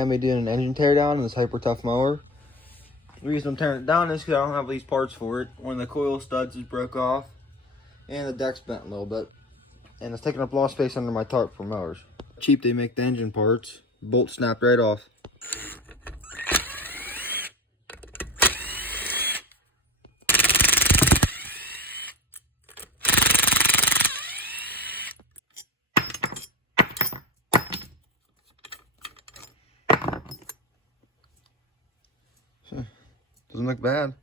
I'm doing an engine teardown in this hyper tough mower. The reason I'm tearing it down is because I don't have these parts for it. One of the coil studs is broke off, and the deck's bent a little bit, and it's taking up a lot of space under my tarp for mowers. Cheap, they make the engine parts. Bolt snapped right off. Doesn't look bad.